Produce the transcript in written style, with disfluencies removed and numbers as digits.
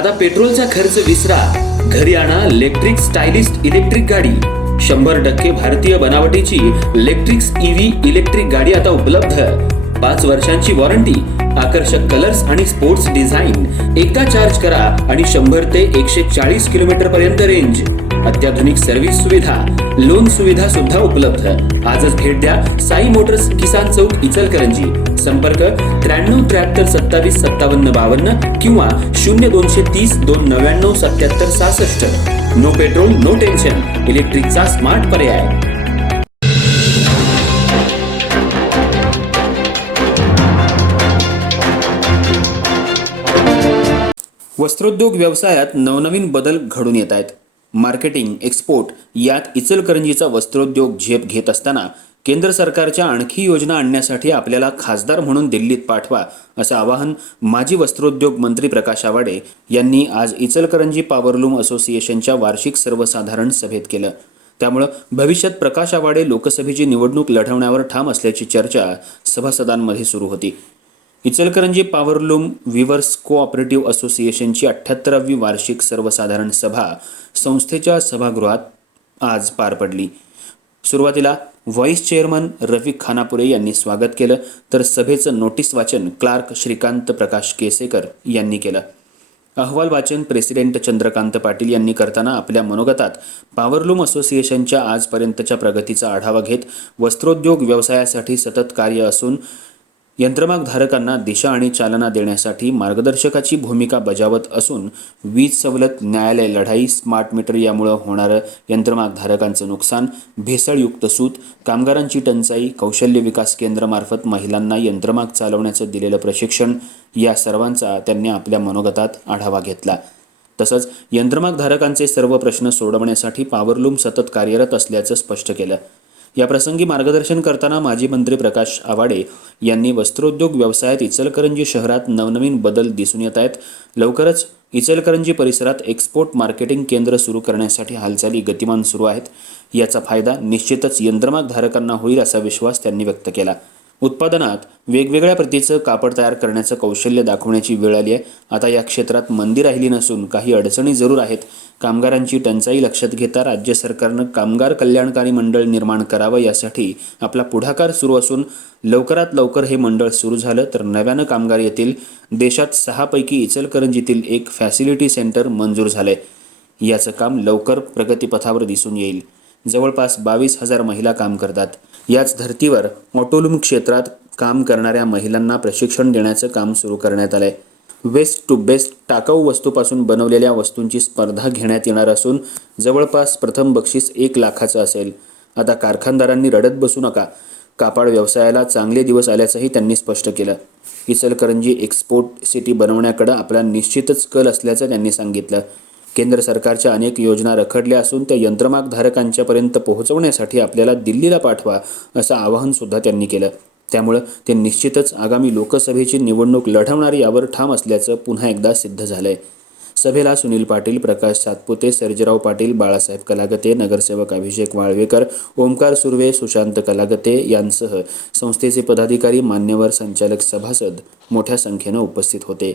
आता पेट्रोलचा खर्च विसरा, घरी आणा इलेक्ट्रिक स्टायलिस्ट इलेक्ट्रिक गाडी। 100% भारतीय बनावटीची इलेक्ट्रिक्स ईव्ही इलेक्ट्रिक गाडी आता उपलब्ध। 5 वर्षांची वॉरंटी, आकर्षक कलर्स आणि स्पोर्ट्स डिझाइन। एकदा चार्ज करा आणि 100 ते 140 किलोमीटर पर्यंत रेंज। अत्याधुनिक सर्व्हिस सुविधा, लोन सुविधा सुद्धा उपलब्ध। आजच भेट द्या साई मोटर्स, किसान चौक, इचलकरंजी। संपर्क 93 73 27 57 52 किंवा 0230 299 77 66। नो पेट्रोल नो टेन्शन, इलेक्ट्रिकचा स्मार्ट पर्याय। वस्त्रोद्योग व्यवसायात नवनवीन बदल घडून येत आहेत। मार्केटिंग, एक्सपोर्ट यात इचलकरंजीचा वस्त्रोद्योग झेप घेत असताना केंद्र सरकारच्या आणखी योजना आणण्यासाठी आपल्याला खासदार म्हणून दिल्लीत पाठवा, असं आवाहन माजी वस्त्रोद्योग मंत्री प्रकाश आवाडे यांनी आज इचलकरंजी पॉवरलूम असोसिएशनच्या वार्षिक सर्वसाधारण सभेत केलं। त्यामुळे भविष्यात प्रकाश आवाडे लोकसभेची निवडणूक लढवण्यावर ठाम असल्याची चर्चा सभासदांमध्ये सुरू होती। इचलकरंजी पॉवरलूम विवर्स कोऑपरेटिव्ह असोसिएशनची 78वी वार्षिक सर्वसाधारण सभा संस्थेच्या सभागृहात आज पार पडली। सुरुवातीला व्हाईस चेअरमन रफिक खानापुरे यांनी स्वागत केलं, तर सभेचं नोटीस वाचन क्लार्क श्रीकांत प्रकाश केसेकर यांनी केलं। अहवाल वाचन प्रेसिडेंट चंद्रकांत पाटील यांनी करताना आपल्या मनोगतात पॉवरलूम असोसिएशनच्या आजपर्यंतच्या प्रगतीचा आढावा घेत वस्त्रोद्योग व्यवसायासाठी सतत कार्य असून यंत्रमागधारकांना दिशा आणि चालना देण्यासाठी मार्गदर्शकाची भूमिका बजावत असून वीज सवलत, न्यायालय लढाई, स्मार्ट मीटर यामुळे होणारं यंत्रमागधारकांचं नुकसान, भेसळयुक्त सूत, कामगारांची टंचाई, कौशल्य विकास केंद्रामार्फत महिलांना यंत्रमाग चालवण्याचं दिलेलं प्रशिक्षण या सर्वांचा त्यांनी आपल्या मनोगतात आढावा घेतला। तसंच यंत्रमागधारकांचे सर्व प्रश्न सोडवण्यासाठी पॉवरलूम सतत कार्यरत असल्याचं स्पष्ट केलं। या प्रसंगी मार्गदर्शन करताना माजी मंत्री प्रकाश आवाडे यांनी वस्त्रोद्योग व्यवसायात इचलकरंजी शहरात नवनवीन बदल दिसून येत आहेत। लवकरच इचलकरंजी परिसरात एक्सपोर्ट मार्केटिंग केंद्र सुरू करण्यासाठी हालचाली गतिमान सुरू आहेत। याचा फायदा निश्चितच यंत्रमागधारकांना होईल असा विश्वास त्यांनी व्यक्त केला। उत्पादनात वेगवेगळ्या प्रतीचं कापड तयार करण्याचं कौशल्य दाखवण्याची वेळ आली आहे। आता या क्षेत्रात मंदी राहिली नसून काही अडचणी जरूर आहेत। कामगारांची टंचाई लक्षात घेता राज्य सरकारनं कामगार कल्याणकारी मंडळ निर्माण करावं यासाठी आपला पुढाकार सुरू असून लवकरात लवकर हे मंडळ सुरू झालं तर नव्यानं कामगार येतील। देशात 6 पैकी इचलकरंजीतील एक फॅसिलिटी सेंटर मंजूर झालंय। याचं काम लवकर प्रगतीपथावर दिसून येईल। जवळपास 22,000 महिला काम करतात। याच धर्तीवर ऑटोलूम क्षेत्रात काम करणाऱ्या महिलांना प्रशिक्षण देण्याचं काम सुरू करण्यात आलंय। वेस्ट टू बेस्ट टाकाऊ वस्तूपासून बनवलेल्या वस्तूंची स्पर्धा घेण्यात येणार असून जवळपास प्रथम बक्षीस 1 लाखाचं असेल। आता कारखानदारांनी रडत बसू नका, कापड व्यवसायाला चांगले दिवस आल्याचंही त्यांनी स्पष्ट केलं। इचलकरंजी एक्सपोर्ट सिटी बनवण्याकडे आपला निश्चितच कल असल्याचं त्यांनी सांगितलं। केंद्र सरकारच्या अनेक योजना रखडल्या असून त्या यंत्रमागधारकांच्यापर्यंत पोहोचवण्यासाठी आपल्याला दिल्लीला पाठवा असं आवाहन सुद्धा त्यांनी केलं। त्यामुळे ते निश्चितच आगामी लोकसभेची निवडणूक लढवणार यावर ठाम असल्याचं पुन्हा एकदा सिद्ध झालंय। सभेला सुनील पाटील, प्रकाश सातपुते, सर्जेराव पाटील, बाळासाहेब कलागते, नगरसेवक अभिषेक वाळवेकर, ओमकार सुर्वे, सुशांत कलागते यांसह संस्थेचे पदाधिकारी, मान्यवर, संचालक, सभासद मोठ्या संख्येनं उपस्थित होते।